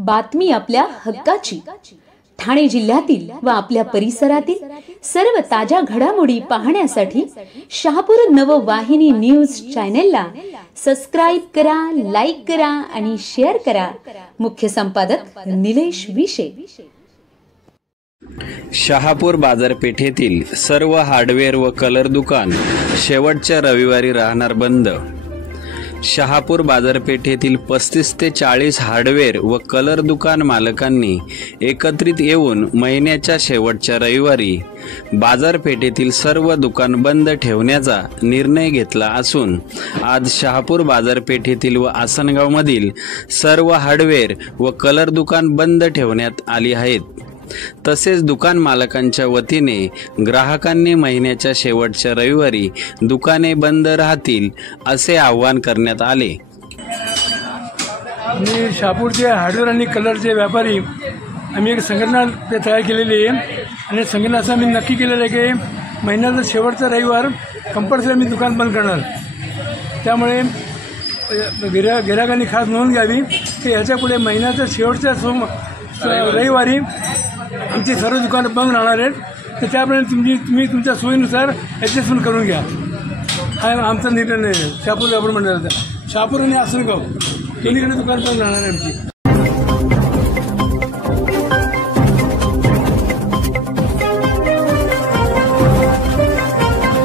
बातमी आपल्या हक्काची। ठाणे जिल्ह्यातील व आपल्या परिसरातील सर्व ताज्या घडामोडी पाहण्यासाठी शहापूर नववाहिनी न्यूज चॅनेलला सबस्क्राइब करा, लाईक करा आणि शेअर करा। मुख्य संपादक निलेश विशे। शहापूर बाजारपेठेतील सर्व हार्डवेअर व कलर दुकान शेवटच्या रविवारी राहणार बंद। शहापूर बाजारपेठेतील 35 ते 40 हार्डवेअर व कलर दुकान मालकांनी एकत्रित येऊन महिन्याच्या शेवटच्या रविवारी बाजारपेठेतील सर्व दुकान बंद ठेवण्याचा निर्णय घेतला असून आज शहापूर बाजारपेठेतील व आसनगावमधील सर्व हार्डवेअर व कलर दुकान बंद ठेवण्यात आली आहेत। तसेच दुकान मालकांच्या वतीने ग्राहकांनी महिन्याच्या शेवटच्या रविवारी दुकाने बंद राहतील असे आवाहन करण्यात आले। मी शहापूरचे हार्डवेअर आणि कलरचे व्यापारी आम्ही एक संघटना तयार केलेली आहे आणि संघटनेचं आम्ही नक्की केलेलं आहे की महिन्याचा शेवटचा रविवार कंपल्सरी आम्ही दुकान बंद करणार। त्यामुळे गिरायकांनी खास नोंद घ्यावी की ह्याच्यापुढे महिन्याच्या शेवटच्या रविवारी आमची सर्व दुकानं बंद राहणार आहेत। तर त्याप्रमाणे तुम्ही तुमच्या सोयीनुसार ॲडजस्टमेंट करून घ्या, हा आमचा निर्णय आहे। शहापूर व्यापार मंडळाचा शहापूर आणि आसनगाव दोन्हीकडे दुकान बंद राहणार आहे आमची।